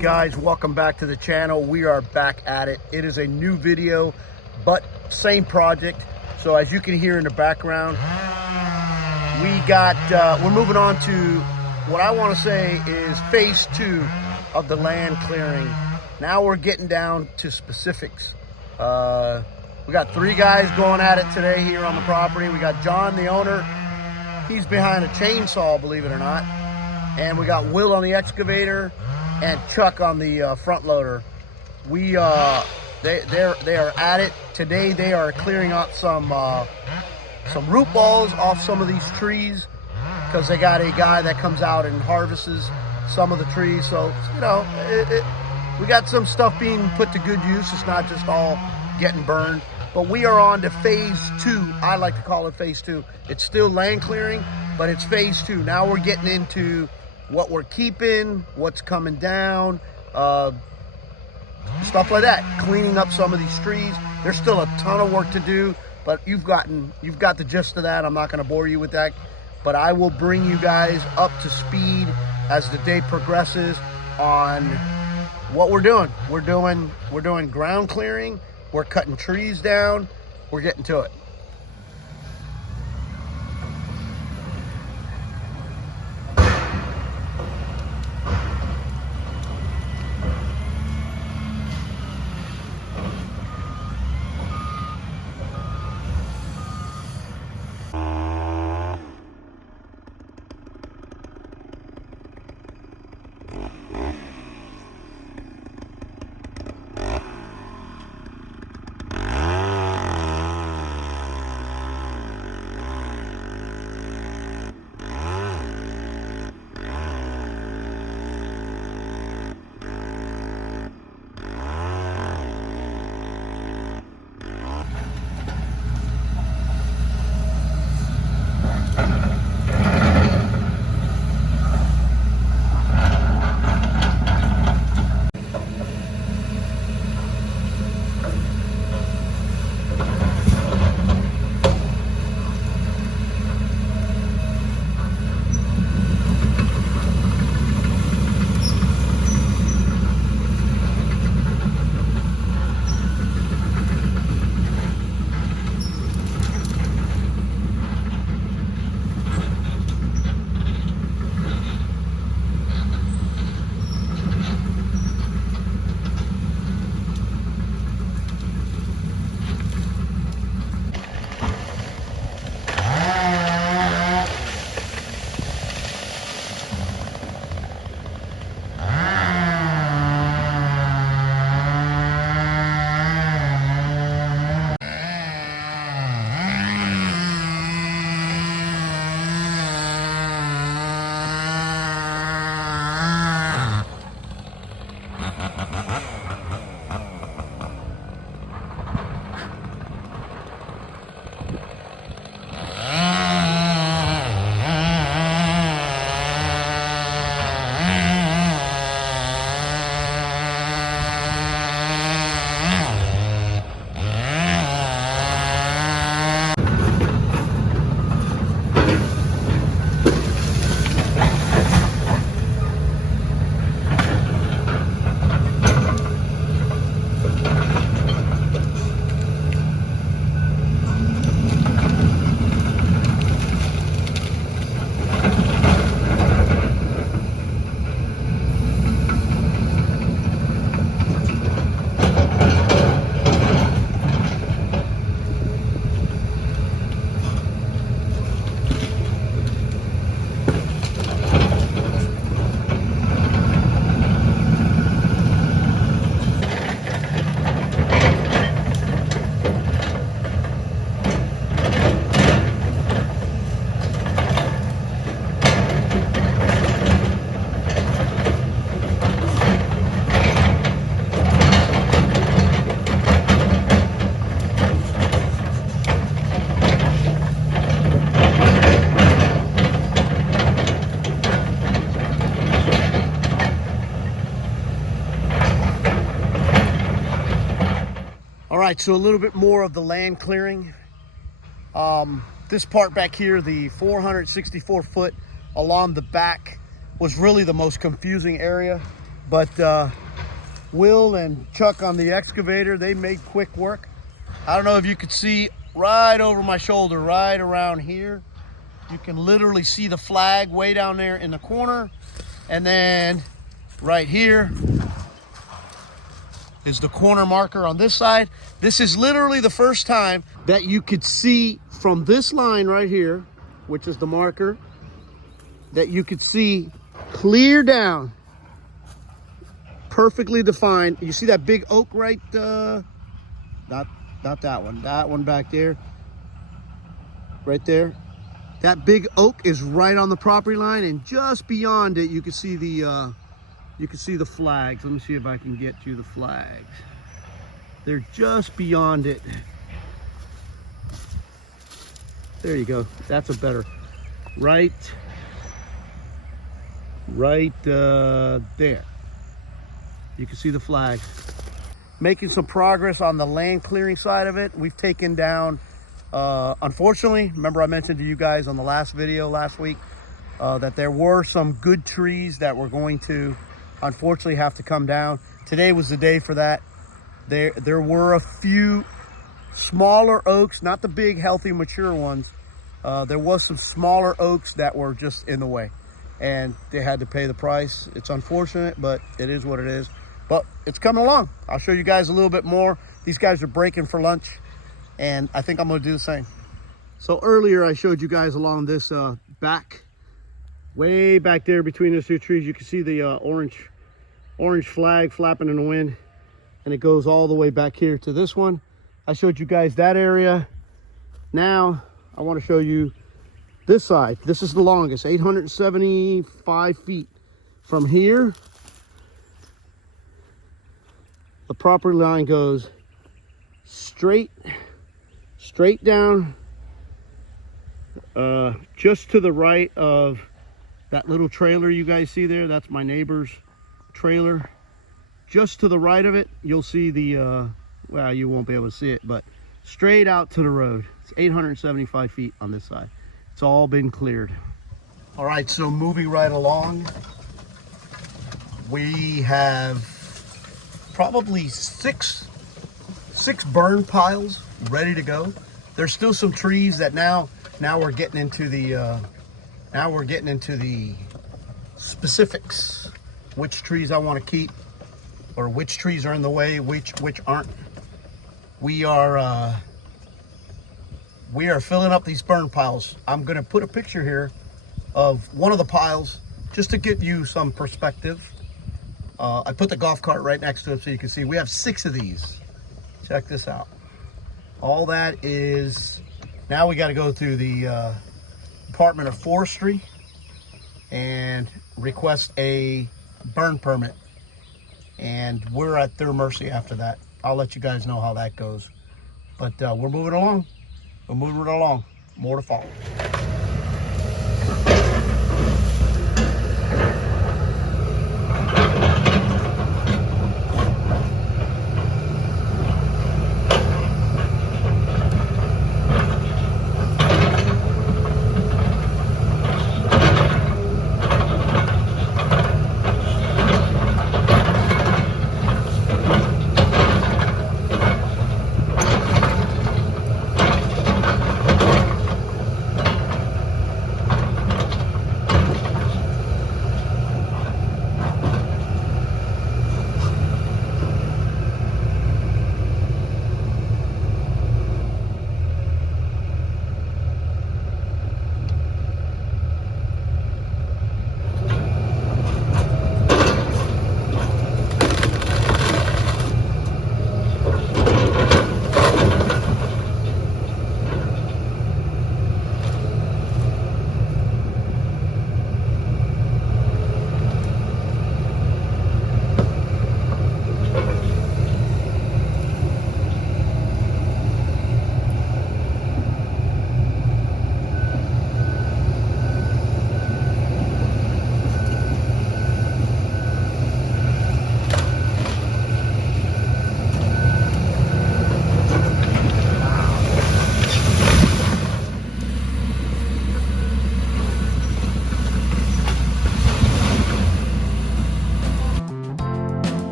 guys, welcome back to the channel. We are back at it. It is a new video, but same project. So as you can hear in the background, we're moving on to what I want to say is phase 2 of the land clearing. Now we're getting down to specifics. We got 3 guys going at it today here on the property. We got John, the owner. He's behind a chainsaw, believe it or not. And we got Will on the excavator and Chuck on the front loader. They are at it today. They are clearing out some root balls off some of these trees because they got a guy that comes out and harvests some of the trees. So you know, we got some stuff being put to good use. It's not just all getting burned. But we are on to phase 2. I like to call it phase 2. It's still land clearing, but it's phase 2. Now we're getting into what we're keeping, what's coming down, stuff like that. Cleaning up some of these trees. There's still a ton of work to do, but you've got the gist of that. I'm not going to bore you with that, but I will bring you guys up to speed as the day progresses on what we're doing. We're doing ground clearing. We're cutting trees down. We're getting to it. All right, so a little bit more of the land clearing. This part back here, the 464 foot along the back, was really the most confusing area. But Will and Chuck on the excavator, they made quick work. I don't know if you could see right over my shoulder, right around here. You can literally see the flag way down there in the corner. And then right here is the corner marker on this side. This is literally the first time that you could see from this line right here, which is the marker, that you could see clear down, perfectly defined. You see that big oak right, not that one back there, right there. That big oak is right on the property line, and just beyond it, you can see the flags. Let me see if I can get you the flags. They're just beyond it. There you go. That's a better. Right there. You can see the flag. Making some progress on the land clearing side of it. We've taken down, unfortunately, remember I mentioned to you guys on the last video last week that there were some good trees that were going to unfortunately have to come down. Today was the day for that. There were a few smaller oaks, not the big, healthy, mature ones. There was some smaller oaks that were just in the way, and they had to pay the price. It's unfortunate, but it is what it is. But it's coming along. I'll show you guys a little bit more. These guys are breaking for lunch, and I think I'm gonna do the same. So earlier I showed you guys along this way back there between those two trees, you can see the orange flag flapping in the wind, and it goes all the way back here to this one. I showed you guys that area. Now I want to show you this side. This is the longest, 875 feet from here. The property line goes straight down, just to the right of that little trailer you guys see there. That's my neighbor's trailer. Just to the right of it, you'll see the, well, you won't be able to see it, but straight out to the road. It's 875 feet on this side. It's all been cleared. All right, so moving right along, we have probably six burn piles ready to go. There's still some trees that now we're getting into the specifics, which trees I want to keep or which trees are in the way, which aren't. We are filling up these burn piles. I'm going to put a picture here of one of the piles just to give you some perspective. I put the golf cart right next to it so you can see. We have 6 of these. Check this out. All that is, now we got to go through the Department of Forestry and request a burn permit. And we're at their mercy after that. I'll let you guys know how that goes. But we're moving along. We're moving along. More to follow.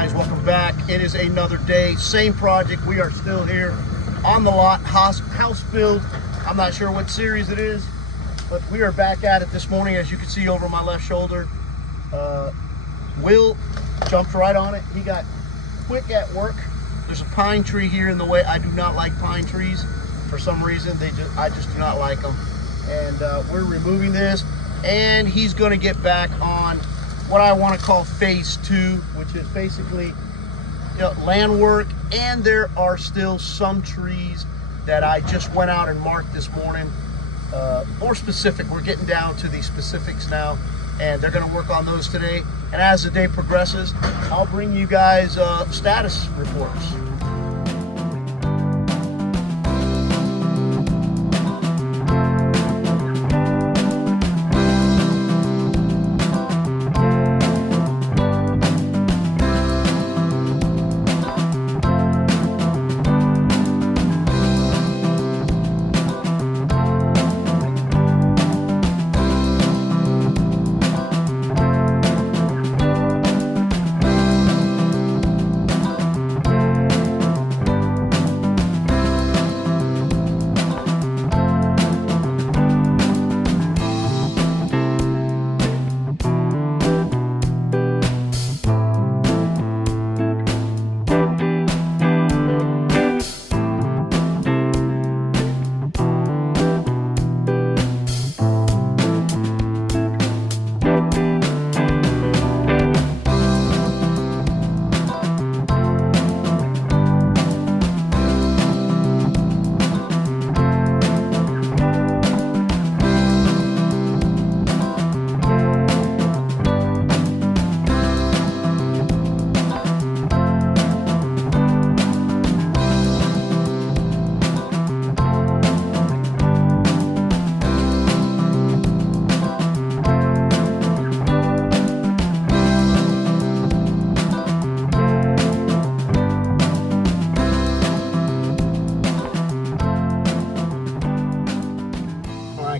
guys, welcome back. It is another day, same project. We are still here on the lot, house build. I'm not sure what series it is, but we are back at it this morning. As you can see over my left shoulder, Will jumped right on it. He got quick at work. There's a pine tree here in the way. I do not like pine trees for some reason. I just do not like them. And we're removing this, and he's going to get back on what I want to call phase 2, which is basically land work. And there are still some trees that I just went out and marked this morning. More specific, we're getting down to the specifics now, and they're going to work on those today. And as the day progresses, I'll bring you guys status reports.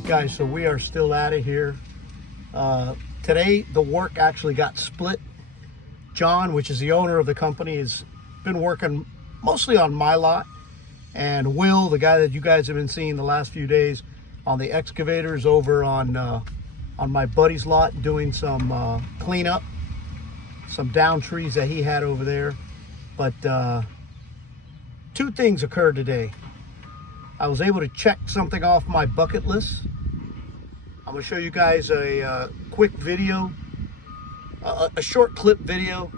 Guys, so we are still at it here. Today the work actually got split. John, which is the owner of the company, has been working mostly on my lot, and Will, the guy that you guys have been seeing the last few days on the excavators, over on my buddy's lot, doing some cleanup, some down trees that he had over there. But two things occurred today. I was able to check something off my bucket list. I'm going to show you guys a quick video, a short clip video.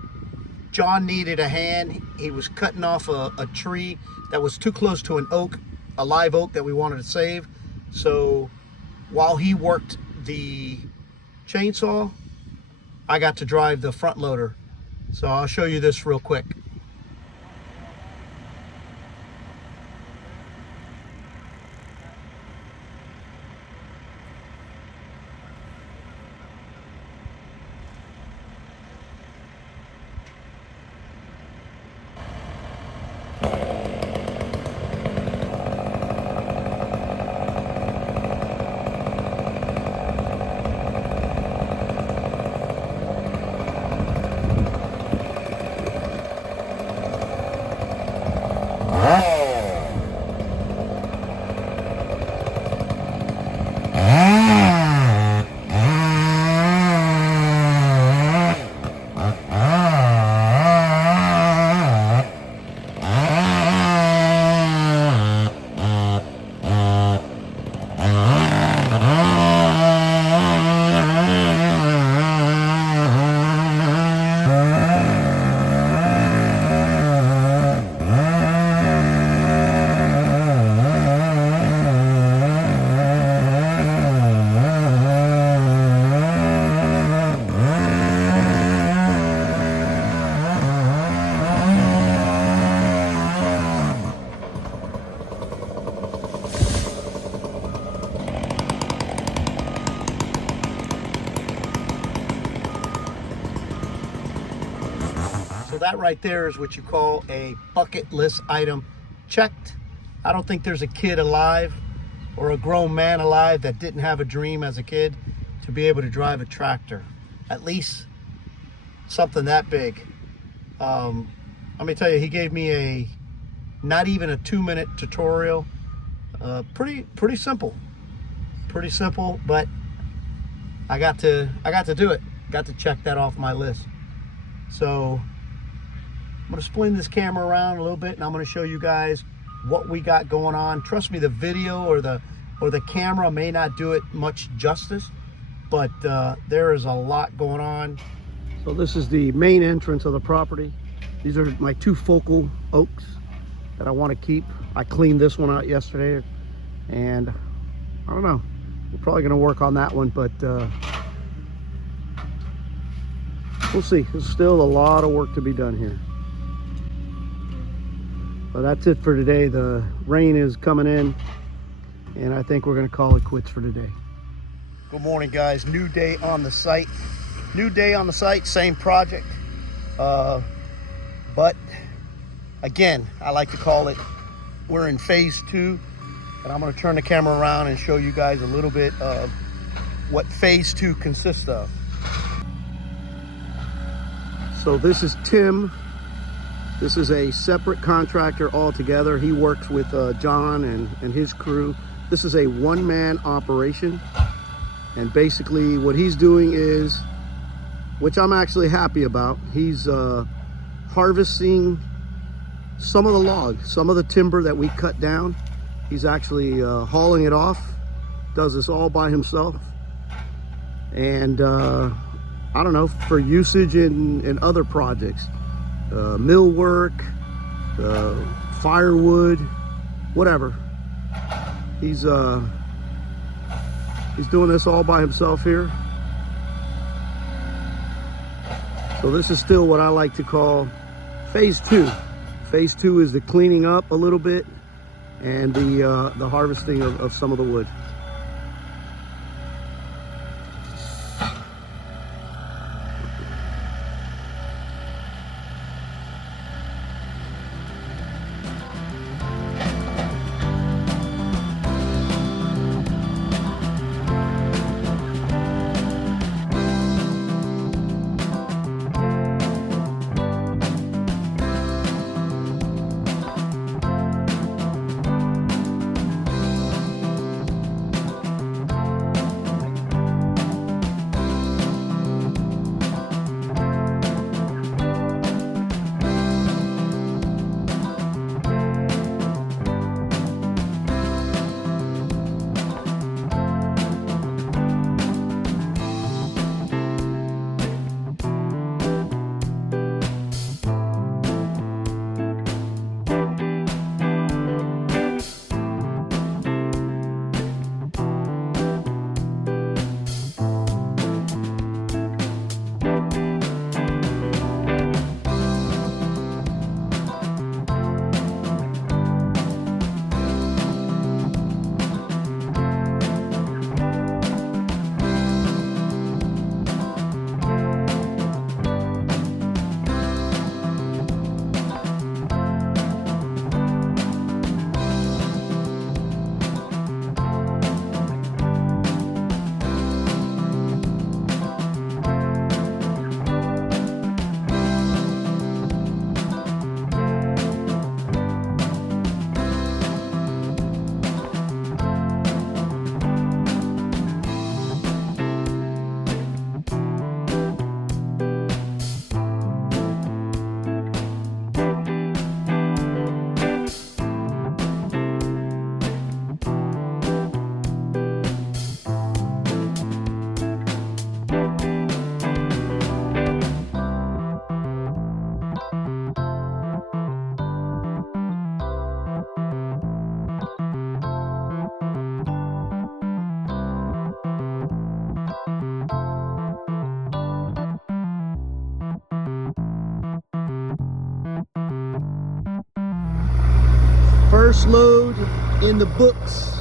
John needed a hand. He was cutting off a tree that was too close to an oak, a live oak that we wanted to save. So while he worked the chainsaw, I got to drive the front loader. So I'll show you this real quick. So that right there is what you call a bucket list item checked. I don't think there's a kid alive or a grown man alive that didn't have a dream as a kid to be able to drive a tractor. At least something that big. Let me tell you, he gave me not even a 2-minute tutorial. Pretty simple, but I got to do it. Got to check that off my list. So I'm gonna spin this camera around a little bit, and I'm gonna show you guys what we got going on. Trust me, the video or the camera may not do it much justice, but there is a lot going on. So this is the main entrance of the property. These are my 2 focal oaks that I want to keep. I cleaned this one out yesterday, and I don't know, we're probably going to work on that one, but we'll see. There's still a lot of work to be done here. But that's it for today. The rain is coming in, and I think we're going to call it quits for today. Good morning, guys. New day on the site. Same project. But again, I like to call it, we're in phase 2, and I'm going to turn the camera around and show you guys a little bit of what phase 2 consists of. So this is Tim. This is a separate contractor altogether. He works with John and his crew. This is a one-man operation, and basically what he's doing is, which I'm actually happy about, he's harvesting some of the logs, some of the timber that we cut down. He's actually hauling it off, does this all by himself. And I don't know, for usage in other projects, mill work, firewood, whatever. He's doing this all by himself here. So this is still what I like to call phase 2. Phase 2 is the cleaning up a little bit and the harvesting of some of the wood. First load in the books.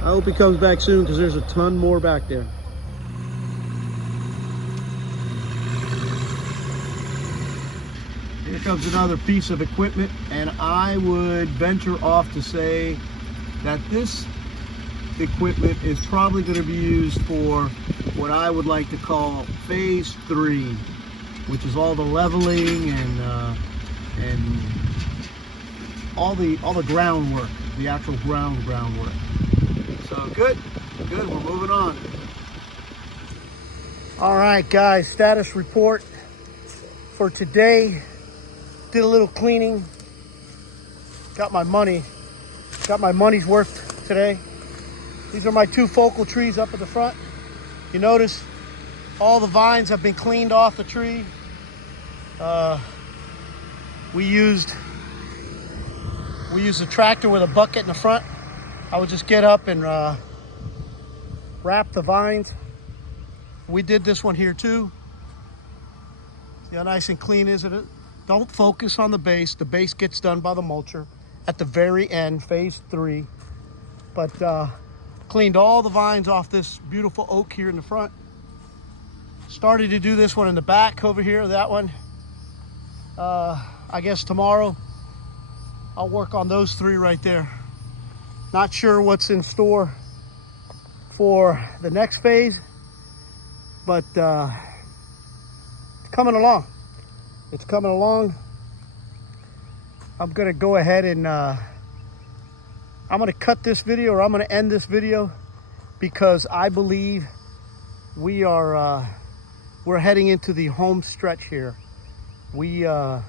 I hope he comes back soon because there's a ton more back there. Here comes another piece of equipment, and I would venture off to say that this equipment is probably going to be used for what I would like to call phase 3, which is all the leveling and all the groundwork, the actual groundwork. So good, we're moving on. All right, guys, status report for today. Did a little cleaning. Got my money's worth today. These are my 2 focal trees up at the front. You notice all the vines have been cleaned off the tree. We used a tractor with a bucket in the front. I would just get up and wrap the vines. We did this one here too. See how nice and clean is it? Don't focus on the base. The base gets done by the mulcher at the very end, phase 3. But cleaned all the vines off this beautiful oak here in the front. Started to do this one in the back over here, that one. I guess tomorrow I'll work on those 3 right there. Not sure what's in store for the next phase, but it's coming along. It's coming along. I'm gonna go ahead and I'm gonna cut this video, or I'm gonna end this video, because I believe we're heading into the home stretch here. We got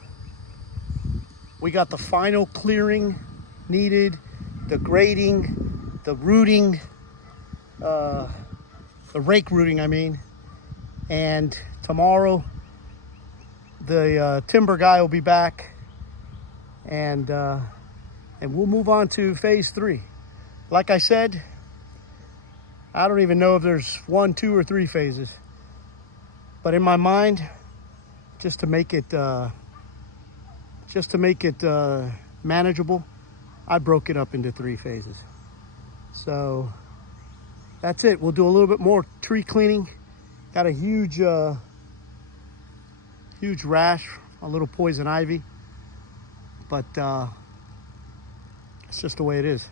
the final clearing needed, the grading, the rooting, the rake rooting, I mean. And tomorrow, the timber guy will be back, and we'll move on to phase 3. Like I said, I don't even know if there's 1, 2, or 3 phases. But in my mind, just to make it manageable, I broke it up into 3 phases. So that's it. We'll do a little bit more tree cleaning. Got a huge rash, a little poison ivy, but it's just the way it is.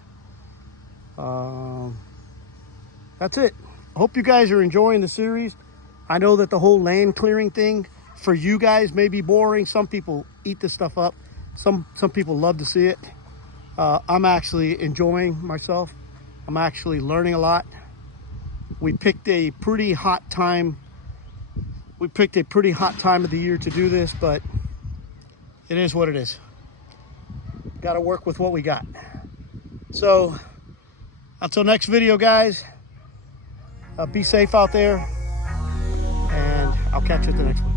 That's it. I hope you guys are enjoying the series. I know that the whole land clearing thing for you guys may be boring. Some people eat this stuff up. Some people love to see it. I'm actually enjoying myself. I'm actually learning a lot. We picked a pretty hot time. We picked a pretty hot time of the year to do this, but it is what it is. Got to work with what we got. So until next video, guys, be safe out there, and I'll catch you at the next one.